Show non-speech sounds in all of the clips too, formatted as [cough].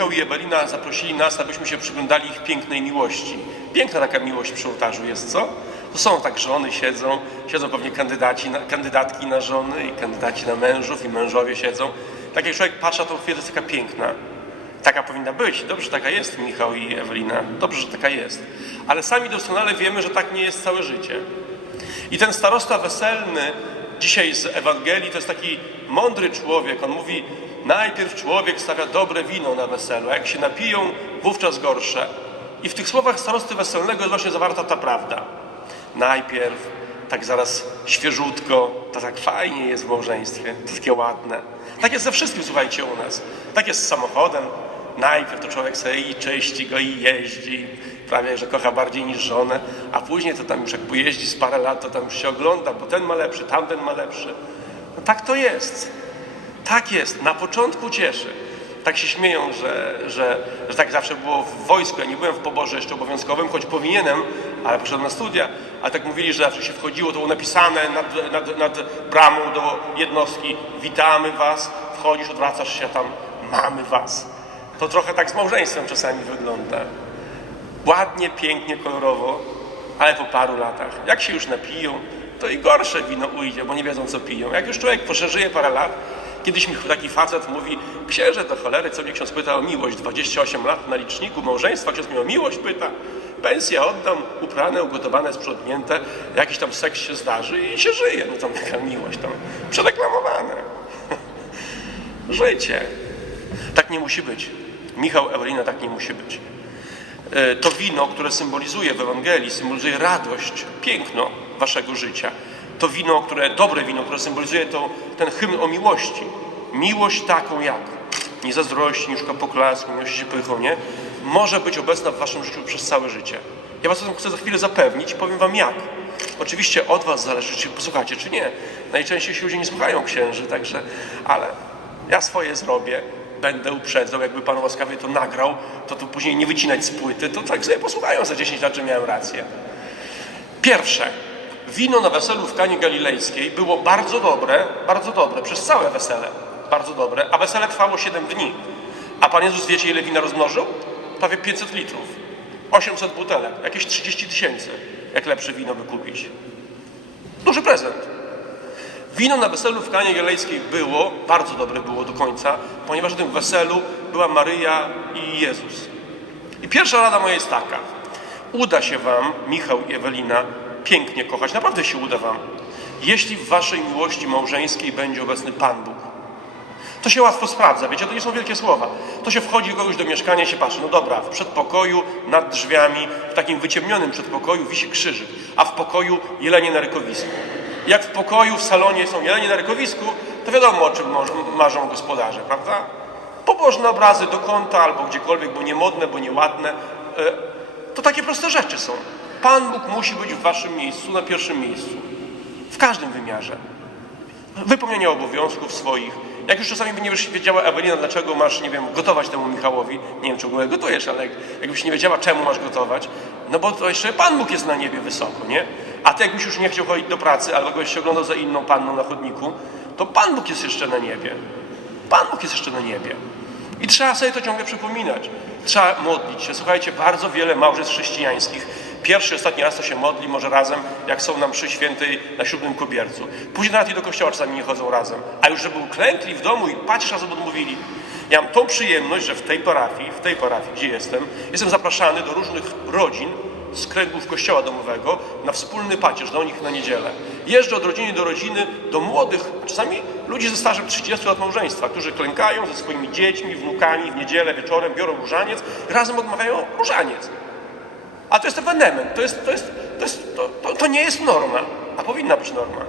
Michał i Ewelina zaprosili nas, abyśmy się przyglądali ich pięknej miłości. Piękna taka miłość przy ołtarzu jest, co? To są tak żony siedzą, siedzą pewnie kandydaci na, kandydatki na żony i kandydaci na mężów i mężowie siedzą. Tak jak człowiek patrzy na tą chwilę, to jest taka piękna. Taka powinna być. Dobrze, że taka jest Michał i Ewelina. Dobrze, że taka jest. Ale sami doskonale wiemy, że tak nie jest całe życie. I ten starosta weselny dzisiaj z Ewangelii to jest taki mądry człowiek. On mówi, najpierw człowiek stawia dobre wino na weselu, a jak się napiją, wówczas gorsze. I w tych słowach starosty weselnego jest właśnie zawarta ta prawda. Najpierw, tak zaraz świeżutko, to tak fajnie jest w małżeństwie, to takie ładne. Tak jest ze wszystkim, słuchajcie, u nas. Tak jest z samochodem. Najpierw to człowiek sobie i czyści go i jeździ, prawie że kocha bardziej niż żonę, a później to tam już jak pojeździ z parę lat, to tam już się ogląda, bo ten ma lepszy, tamten ma lepszy. No tak to jest. Tak jest. Na początku cieszy. Tak się śmieją, że, że, że tak zawsze było w wojsku. Ja nie byłem w poborze jeszcze obowiązkowym, choć powinienem, ale poszedłem na studia. A tak mówili, że zawsze się wchodziło, to było napisane nad, nad, nad bramą do jednostki. Witamy was, wchodzisz, odwracasz się, tam mamy was. To trochę tak z małżeństwem czasami wygląda. Ładnie, pięknie, kolorowo, ale po paru latach, jak się już napiją, to i gorsze wino ujdzie, bo nie wiedzą co piją. Jak już człowiek poszerzyje parę lat, kiedyś mi taki facet mówi, księże do cholery, co mnie ksiądz pyta o miłość, 28 lat na liczniku małżeństwa, ksiądz mnie o miłość pyta, pensję oddam, uprane, ugotowane, sprzątnięte, jakiś tam seks się zdarzy i się żyje. No tam jaka miłość tam, przereklamowane. [laughs] Życie. Tak nie musi być. Michał, Ewelina, tak nie musi być. E, To wino, które symbolizuje w Ewangelii, symbolizuje radość, piękno waszego życia. To wino, które, dobre wino, które symbolizuje to, ten hymn o miłości. Miłość taką jak nie zazdrości, nie szuka poklasku, nie się pychą, nie? Może być obecna w waszym życiu przez całe życie. Ja was o tym chcę za chwilę zapewnić i powiem wam jak. Oczywiście od was zależy, czy posłuchacie, czy nie. Najczęściej się ludzie nie słuchają księży, także, ale ja swoje zrobię, będę uprzedzał, jakby Pan łaskawie to nagrał, to to później nie wycinać z płyty, to tak sobie posłuchają za 10 lat, że miałem rację. Pierwsze, wino na weselu w Kanie Galilejskiej było bardzo dobre, bardzo dobre, przez całe wesele, bardzo dobre, a wesele trwało 7 dni. A Pan Jezus wiecie, ile wina rozmnożył? Prawie 500 litrów, 800 butelek, jakieś 30 tysięcy, jak lepsze wino wykupić. Duży prezent. Wino na weselu w Kanie Galilejskiej było, bardzo dobre było do końca, ponieważ na tym weselu była Maryja i Jezus. I pierwsza rada moja jest taka. Uda się wam, Michał i Ewelina, pięknie kochać. Naprawdę się uda wam. Jeśli w waszej miłości małżeńskiej będzie obecny Pan Bóg. To się łatwo sprawdza, wiecie, to nie są wielkie słowa. To się wchodzi kogoś do mieszkania i się patrzy, no dobra, w przedpokoju, nad drzwiami, w takim wyciemnionym przedpokoju wisi krzyżyk, a w pokoju jelenie na rykowisku. Jak w pokoju, w salonie są jelenie na rykowisku, to wiadomo o czym marzą gospodarze, prawda? Pobożne obrazy do kąta albo gdziekolwiek, bo niemodne, bo nieładne. E, To takie proste rzeczy są. Pan Bóg musi być w waszym miejscu, na pierwszym miejscu. W każdym wymiarze wypełniania obowiązków swoich. Jak już czasami by nie wiedziała Ewelina, dlaczego masz, nie wiem, gotować temu Michałowi, nie wiem, czy w ogóle gotujesz, ale jak, jakbyś nie wiedziała, czemu masz gotować, no bo to jeszcze Pan Bóg jest na niebie wysoko, nie? A ty jakbyś już nie chciał chodzić do pracy, albo jakbyś się oglądał za inną panną na chodniku, to Pan Bóg jest jeszcze na niebie. Pan Bóg jest jeszcze na niebie. I trzeba sobie to ciągle przypominać. Trzeba modlić się. Słuchajcie, bardzo wiele małżeństw chrześcijańskich pierwszy ostatni raz to się modli, może razem, jak są na mszy świętej na ślubnym kobiercu. Później nawet i do kościoła czasami nie chodzą razem. A już żeby uklękli w domu i patrz razem odmówili. Ja mam tą przyjemność, że w tej parafii, w tej parafii, gdzie jestem, jestem zapraszany do różnych rodzin z kręgów kościoła domowego na wspólny pacierz do nich na niedzielę. Jeżdżę od rodziny do rodziny, do młodych, czasami ludzi ze stażem 30 lat małżeństwa, którzy klękają ze swoimi dziećmi, wnukami w niedzielę wieczorem, biorą różaniec razem odmawiają różaniec. A to jest ewenement, to, jest, to, jest, to, jest, to, to, to nie jest norma, a powinna być norma.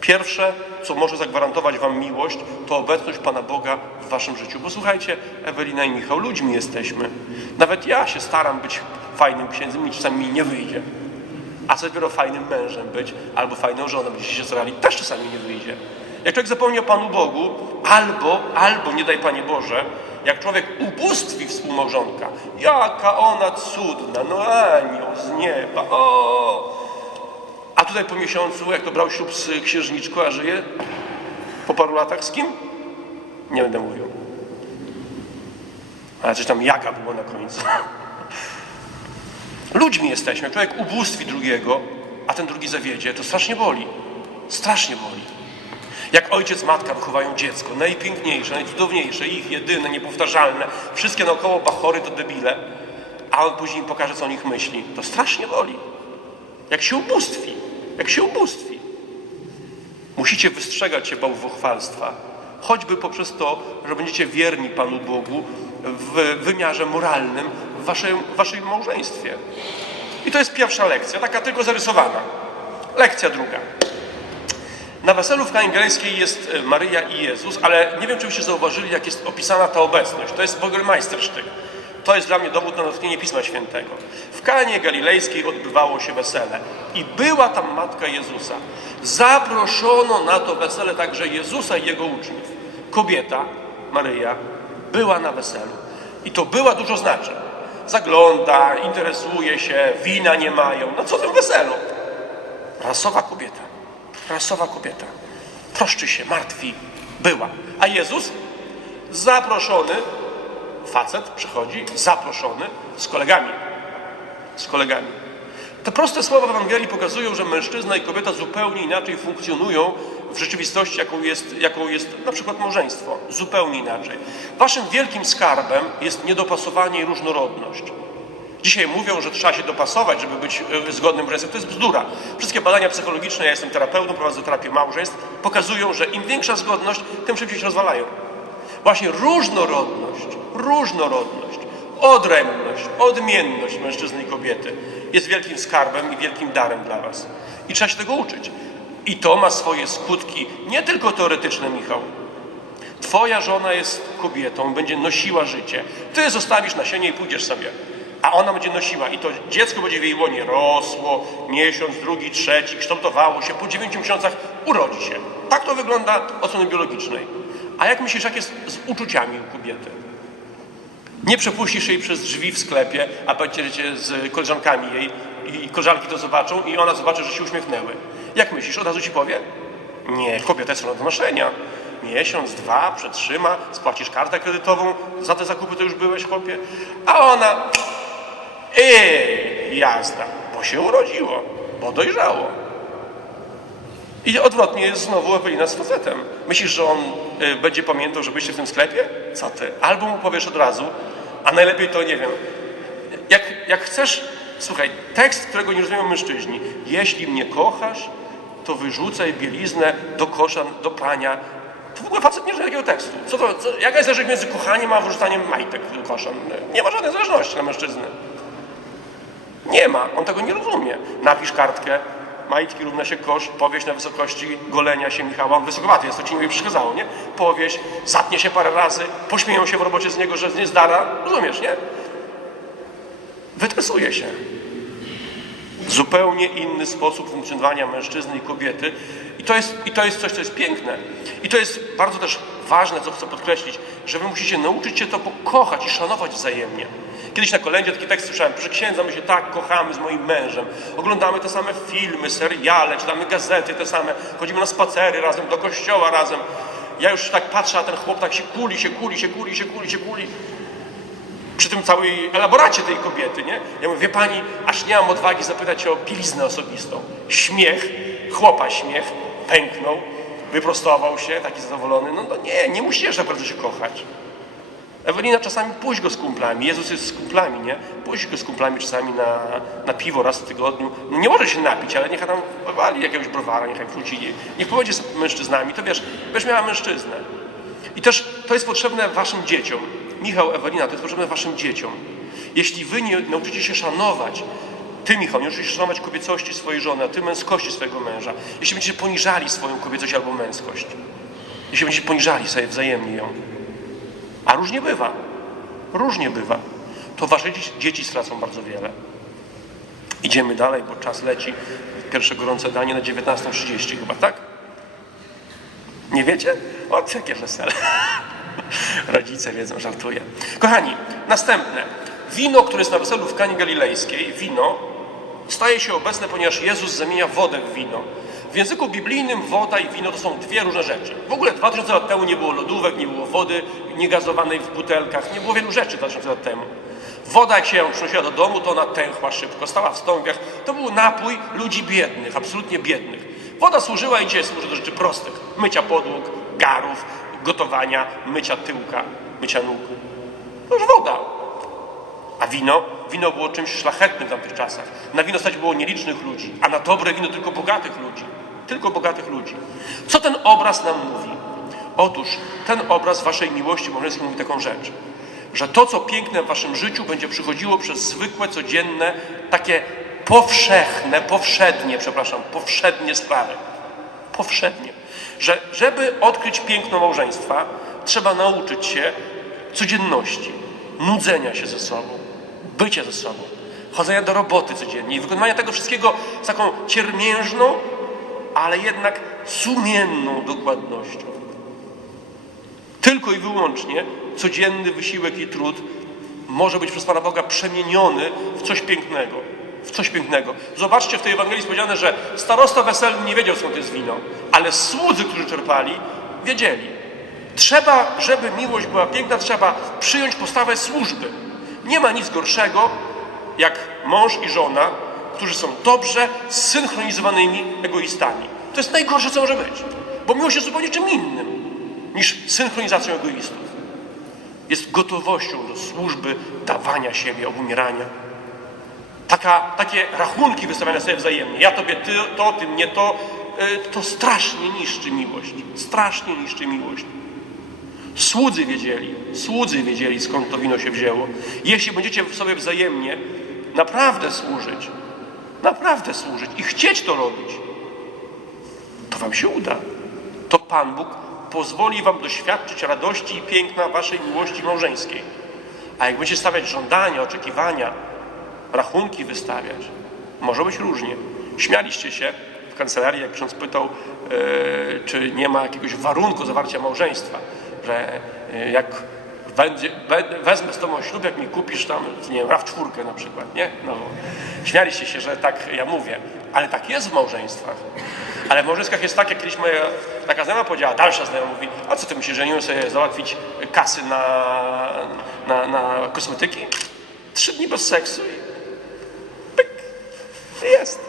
Pierwsze, co może zagwarantować Wam miłość, to obecność Pana Boga w Waszym życiu. Bo słuchajcie, Ewelina i Michał, ludźmi jesteśmy. Nawet ja się staram być fajnym księdzem i czasami mi nie wyjdzie. A co dopiero fajnym mężem być, albo fajną żoną będziecie się starali, też czasami nie wyjdzie. Jak człowiek zapomni o Panu Bogu, albo, albo, nie daj Panie Boże, jak człowiek ubóstwi współmałżonka, jaka ona cudna, no anioł z nieba, o! A tutaj po miesiącu, jak to brał ślub z księżniczką, a żyje? Po paru latach z kim? Nie będę mówił. Ale coś tam jaka było na końcu. [laughs] Ludźmi jesteśmy. Człowiek ubóstwi drugiego, a ten drugi zawiedzie, to strasznie boli. Strasznie boli. Jak ojciec, matka wychowają dziecko, najpiękniejsze, najcudowniejsze, ich jedyne, niepowtarzalne, wszystkie naokoło bachory to debile, a on później pokaże, co o nich myśli. To strasznie boli. Jak się ubóstwi. Jak się ubóstwi. Musicie wystrzegać się bałwochwalstwa. Choćby poprzez to, że będziecie wierni Panu Bogu w wymiarze moralnym waszym, waszym małżeństwie. I to jest pierwsza lekcja, taka tylko zarysowana. Lekcja druga. Na weselu w Kanie Galejskiej jest e, Maryja i Jezus, ale nie wiem, czy byście zauważyli, jak jest opisana ta obecność. To jest majstersztyk. To jest dla mnie dowód na natchnienie Pisma Świętego. W Kanie Galilejskiej odbywało się wesele i była tam Matka Jezusa. Zaproszono na to wesele także Jezusa i Jego uczniów. Kobieta, Maryja, była na weselu. I to była dużo znaczy. Zagląda, interesuje się, wina nie mają. No co tym weselu? Rasowa kobieta. Rasowa kobieta. Troszczy się, martwi. Była. A Jezus zaproszony, facet przychodzi, zaproszony z kolegami. Z kolegami. Te proste słowa w Ewangelii pokazują, że mężczyzna i kobieta zupełnie inaczej funkcjonują w rzeczywistości, jaką jest, jaką jest na przykład małżeństwo. Zupełnie inaczej. Waszym wielkim skarbem jest niedopasowanie i różnorodność. Dzisiaj mówią, że trzeba się dopasować, żeby być e, zgodnym małżeństwem. To jest bzdura. Wszystkie badania psychologiczne, ja jestem terapeutą, prowadzę terapię małżeństw, pokazują, że im większa zgodność, tym szybciej się rozwalają. Właśnie różnorodność, różnorodność, odrębność, odmienność mężczyzny i kobiety jest wielkim skarbem i wielkim darem dla Was. I trzeba się tego uczyć. I to ma swoje skutki, nie tylko teoretyczne, Michał. Twoja żona jest kobietą, będzie nosiła życie. Ty zostawisz nasienie i pójdziesz sobie. A ona będzie nosiła i to dziecko będzie w jej łonie rosło, miesiąc, drugi, trzeci, kształtowało się, po dziewięciu miesiącach urodzi się. Tak to wygląda od strony biologicznej. A jak myślisz, jak jest z uczuciami u kobiety? Nie przepuścisz jej przez drzwi w sklepie, a będziecie z koleżankami jej i koleżanki to zobaczą i ona zobaczy, że się uśmiechnęły. Jak myślisz, od razu ci powie? Nie, kobieta jest do noszenia. Miesiąc, dwa, przetrzyma, spłacisz kartę kredytową, za te zakupy to już byłeś, chłopie. A ona, ej, jazda, bo się urodziło, bo dojrzało. I odwrotnie jest znowu Ewelina z facetem. Myślisz, że on y, będzie pamiętał, że byliście w tym sklepie? Co ty? Albo mu powiesz od razu, a najlepiej to nie wiem. Jak, jak chcesz, słuchaj, tekst, którego nie rozumieją mężczyźni. Jeśli mnie kochasz, to wyrzucaj bieliznę do kosza, do prania. To w ogóle facet nie rozumie takiego tekstu. Co to, co, jaka jest zależność między kochaniem a wyrzucaniem majtek do kosza? Nie ma żadnej zależności dla mężczyzny. Nie ma, on tego nie rozumie. Napisz kartkę, majtki równa się kosz, powieś na wysokości golenia się Michała. On wysokowaty jest, to ci nie przeszkadzało, nie? Powieś, zatnie się parę razy, pośmieją się w robocie z niego, że nie zdara. Rozumiesz, nie? Wytresuje się. Zupełnie inny sposób funkcjonowania mężczyzny i kobiety. I to, jest, I to jest coś, co jest piękne. I to jest bardzo też ważne, co chcę podkreślić, że wy musicie nauczyć się to pokochać i szanować wzajemnie. Kiedyś na kolędzie taki tekst słyszałem, przy księdza my się tak kochamy z moim mężem. Oglądamy te same filmy, seriale, czytamy gazety te same, chodzimy na spacery razem, do kościoła razem. Ja już tak patrzę, a ten chłop tak się kuli, się kuli, się kuli, się kuli, się kuli. Przy tym całej elaboracie tej kobiety, nie? Ja mówię, wie pani, aż nie mam odwagi zapytać o bieliznę osobistą. Śmiech, chłopa śmiech, pęknął, wyprostował się, taki zadowolony. No, no nie, nie musisz bardzo się kochać. Ewelina czasami puść go z kumplami. Jezus jest z kumplami, nie? Puść go z kumplami czasami na, na piwo raz w tygodniu. No nie może się napić, ale niech tam wali jakiegoś browara, niech wrzuci. Niech pojedzie z mężczyznami. To wiesz, będziesz miała mężczyznę. I też to jest potrzebne waszym dzieciom. Michał, Ewelina, to jest potrzebne waszym dzieciom. Jeśli wy nie nauczycie się szanować, ty, Michał, nie nauczysz się szanować kobiecości swojej żony, a ty męskości swojego męża, jeśli będziecie poniżali swoją kobiecość albo męskość, jeśli będziecie poniżali sobie wzajemnie ją, a różnie bywa. Różnie bywa. To wasze dzieci stracą bardzo wiele. Idziemy dalej, bo czas leci. Pierwsze gorące danie na 19.30 chyba, tak? Nie wiecie? O, jakie wesele. [laughs] [laughs] Rodzice wiedzą, żartuję. Kochani, następne. Wino, które jest na weselu w Kani Galilejskiej, wino, staje się obecne, ponieważ Jezus zamienia wodę w wino. W języku biblijnym woda i wino to są dwie różne rzeczy. W ogóle 2000 lat temu nie było lodówek, nie było wody niegazowanej w butelkach, nie było wielu rzeczy 2000 lat temu. Woda, jak się ją przynosiła do domu, to ona tęchła szybko, stała w stąpiach. To był napój ludzi biednych, absolutnie biednych. Woda służyła i dzisiaj służy do rzeczy prostych. Mycia podłóg, garów, gotowania, mycia tyłka, mycia nóg. To już woda. A wino? Wino było czymś szlachetnym w tamtych czasach. Na wino stać było nielicznych ludzi, a na dobre wino tylko bogatych ludzi. Tylko bogatych ludzi. Co ten obraz nam mówi? Otóż ten obraz waszej miłości małżeńskiej mówi taką rzecz, że to, co piękne w waszym życiu, będzie przychodziło przez zwykłe, codzienne, takie powszechne, powszednie, przepraszam, powszednie sprawy. Powszednie. Że żeby odkryć piękno małżeństwa, trzeba nauczyć się codzienności, nudzenia się ze sobą, bycia ze sobą, chodzenia do roboty codziennie i wykonywania tego wszystkiego z taką ciermiężną, ale jednak sumienną dokładnością. Tylko i wyłącznie codzienny wysiłek i trud może być przez Pana Boga przemieniony w coś pięknego. W coś pięknego. Zobaczcie, w tej Ewangelii jest powiedziane, że starosta weselny nie wiedział skąd jest wino, ale słudzy, którzy czerpali, wiedzieli. Trzeba, żeby miłość była piękna, trzeba przyjąć postawę służby. Nie ma nic gorszego, jak mąż i żona, którzy są dobrze zsynchronizowanymi egoistami. To jest najgorsze, co może być. Bo miłość jest zupełnie czym innym niż synchronizacją egoistów. Jest gotowością do służby, dawania siebie, obumierania. Taka, takie rachunki wystawiane sobie wzajemnie. Ja tobie ty, to, ty mnie to, y, to strasznie niszczy miłość. Strasznie niszczy miłość. Słudzy wiedzieli, słudzy wiedzieli skąd to wino się wzięło. Jeśli będziecie sobie wzajemnie naprawdę służyć, naprawdę służyć i chcieć to robić, to wam się uda. To Pan Bóg pozwoli wam doświadczyć radości i piękna waszej miłości małżeńskiej. A jak będziecie stawiać żądania, oczekiwania, rachunki wystawiać, może być różnie. Śmialiście się w kancelarii, jak ksiądz pytał, e, czy nie ma jakiegoś warunku zawarcia małżeństwa, że e, jak wezmę z tobą ślub, jak mi kupisz tam, nie wiem, RAW czwórkę na przykład, nie? No, śmialiście się, że tak ja mówię, ale tak jest w małżeństwach. Ale w małżeństwach jest tak, jak kiedyś moja taka znajoma powiedziała, dalsza znajoma mówi, a co ty myślisz, że nie sobie załatwić kasy na, na, na kosmetyki? Trzy dni bez seksu jest.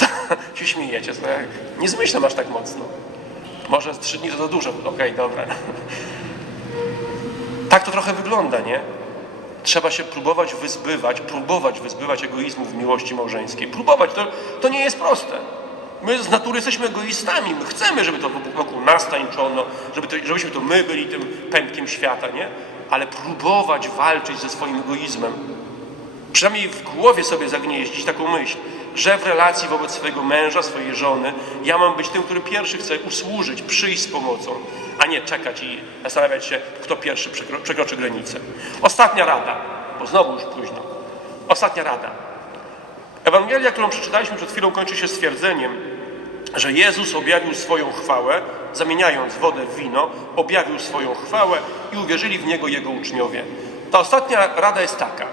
[laughs] się śmiejecie, to ja nie zmyślam aż tak mocno. Może z trzy dni to za dużo, okej, dobra. [laughs] Tak to trochę wygląda, nie? Trzeba się próbować wyzbywać, próbować wyzbywać egoizmu w miłości małżeńskiej. Próbować, to, to nie jest proste. My z natury jesteśmy egoistami, my chcemy, żeby to wokół nas tańczono, żeby to, żebyśmy to my byli tym pępkiem świata, nie? Ale próbować walczyć ze swoim egoizmem. Przynajmniej w głowie sobie zagnieździć taką myśl, że w relacji wobec swojego męża, swojej żony, ja mam być tym, który pierwszy chce usłużyć, przyjść z pomocą, a nie czekać i zastanawiać się, kto pierwszy przekro- przekroczy granicę. Ostatnia rada, bo znowu już późno. Ostatnia rada. Ewangelia, którą przeczytaliśmy przed chwilą, kończy się stwierdzeniem, że Jezus objawił swoją chwałę, zamieniając wodę w wino, objawił swoją chwałę i uwierzyli w Niego Jego uczniowie. Ta ostatnia rada jest taka.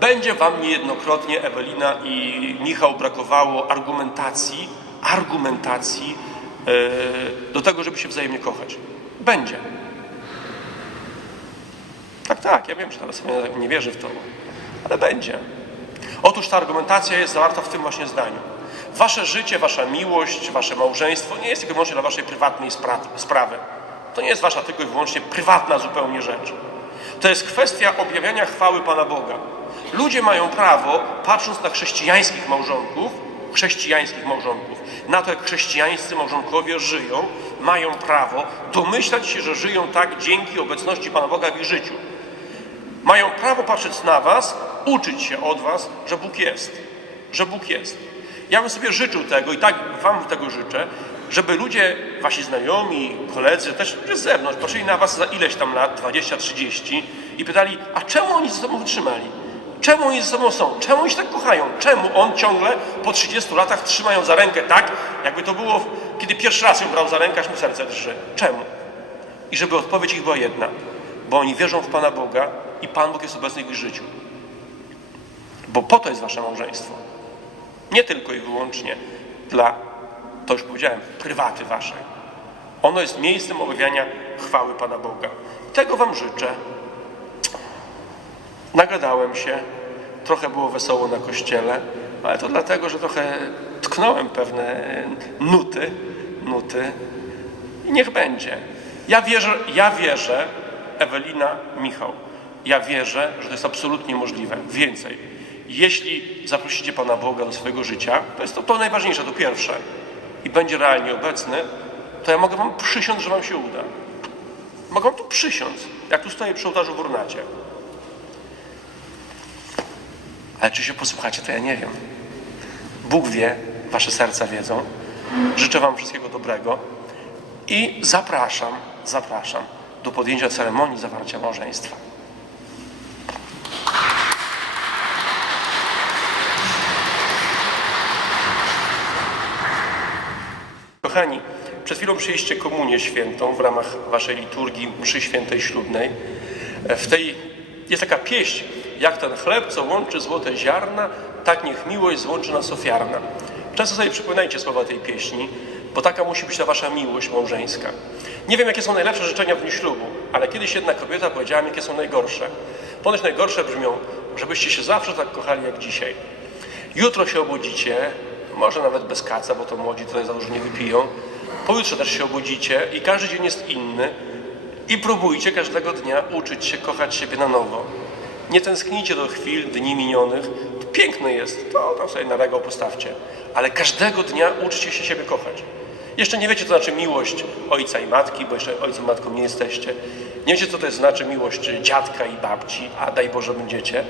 Będzie wam niejednokrotnie, Ewelina i Michał, brakowało argumentacji, argumentacji e, do tego, żeby się wzajemnie kochać. Będzie. Tak, tak, ja wiem, że teraz nie wierzę w to, ale będzie. Otóż ta argumentacja jest zawarta w tym właśnie zdaniu. Wasze życie, wasza miłość, wasze małżeństwo nie jest tylko wyłącznie dla waszej prywatnej spra- sprawy. To nie jest wasza tylko i wyłącznie prywatna zupełnie rzecz. To jest kwestia objawiania chwały Pana Boga. Ludzie mają prawo, patrząc na chrześcijańskich małżonków, chrześcijańskich małżonków, na to jak chrześcijańscy małżonkowie żyją, mają prawo domyślać się, że żyją tak dzięki obecności Pana Boga w ich życiu. Mają prawo patrzeć na Was, uczyć się od Was, że Bóg jest. Że Bóg jest. Ja bym sobie życzył tego i tak Wam tego życzę, żeby ludzie, Wasi znajomi, koledzy, też ludzie z zewnątrz, patrzyli na Was za ileś tam lat, 20-30 i pytali, a czemu oni ze sobą wytrzymali? Czemu oni ze sobą są? Czemu oni się tak kochają? Czemu on ciągle po 30 latach trzymają za rękę tak, jakby to było, kiedy pierwszy raz ją brał za rękę, aż mu serce drży? Czemu? I żeby odpowiedź ich była jedna. Bo oni wierzą w Pana Boga i Pan Bóg jest obecny w ich życiu. Bo po to jest wasze małżeństwo. Nie tylko i wyłącznie dla, to już powiedziałem, prywaty waszej. Ono jest miejscem objawiania chwały Pana Boga. Tego wam życzę. Nagadałem się, trochę było wesoło na kościele, ale to dlatego, że trochę tknąłem pewne nuty, nuty i niech będzie. Ja wierzę, ja wierzę, Ewelina, Michał, ja wierzę, że to jest absolutnie możliwe. Więcej, jeśli zaprosicie Pana Boga do swojego życia, to jest to, to najważniejsze, to pierwsze, i będzie realnie obecny, to ja mogę Wam przysiąc, że Wam się uda. Mogę Wam tu przysiąc, jak tu stoję przy ołtarzu w Urnacie. Ale czy się posłuchacie, to ja nie wiem. Bóg wie, Wasze serca wiedzą. Życzę Wam wszystkiego dobrego i zapraszam, zapraszam do podjęcia ceremonii zawarcia małżeństwa. Kochani, przed chwilą przyjęliście komunię świętą w ramach waszej liturgii mszy świętej ślubnej. W tej jest taka pieśń, jak ten chleb, co łączy złote ziarna, tak niech miłość złączy nas ofiarna. Często sobie przypominajcie słowa tej pieśni, bo taka musi być ta wasza miłość małżeńska. Nie wiem, jakie są najlepsze życzenia w dniu ślubu, ale kiedyś jedna kobieta powiedziała mi, jakie są najgorsze. Ponoć najgorsze brzmią, żebyście się zawsze tak kochali jak dzisiaj. Jutro się obudzicie, może nawet bez kaca, bo to młodzi tutaj za dużo nie wypiją. Pojutrze też się obudzicie i każdy dzień jest inny. I próbujcie każdego dnia uczyć się kochać siebie na nowo. Nie tęsknijcie do chwil, dni minionych. To piękne jest, to tam sobie na regał postawcie. Ale każdego dnia uczcie się siebie kochać. Jeszcze nie wiecie, co znaczy miłość ojca i matki, bo jeszcze ojcem matką nie jesteście. Nie wiecie, co to jest znaczy miłość dziadka i babci, a daj Boże będziecie.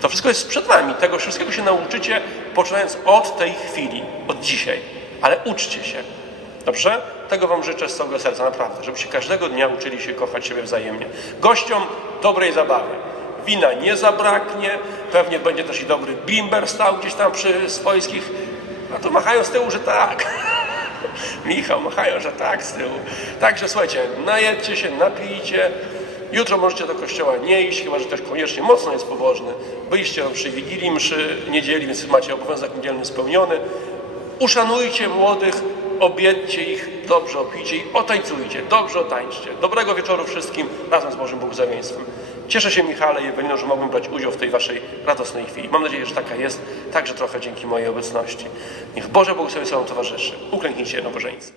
To wszystko jest przed wami. Tego wszystkiego się nauczycie, poczynając od tej chwili, od dzisiaj. Ale uczcie się. Dobrze? Tego Wam życzę z całego serca, naprawdę. Żebyście każdego dnia uczyli się kochać siebie wzajemnie. Gościom dobrej zabawy. Wina nie zabraknie. Pewnie będzie też i dobry bimber stał gdzieś tam przy swojskich. A to machają z tyłu, że tak. [laughs] Michał, machają, że tak z tyłu. Także słuchajcie, najedźcie się, napijcie. Jutro możecie do kościoła nie iść, chyba że ktoś koniecznie mocno jest pobożny. Byliście przy Wigilii mszy niedzieli, więc macie obowiązek niedzielny spełniony. Uszanujcie młodych, obiedźcie ich, dobrze opijcie i otańcujcie, dobrze otańczcie. Dobrego wieczoru wszystkim razem z Bożym Błogosławieństwem. Cieszę się Michale i Ewelino, że mogłem brać udział w tej waszej radosnej chwili. Mam nadzieję, że taka jest, także trochę dzięki mojej obecności. Niech Boże błogosławieństwo wam towarzyszy. Uklęknijcie nowożeńcy.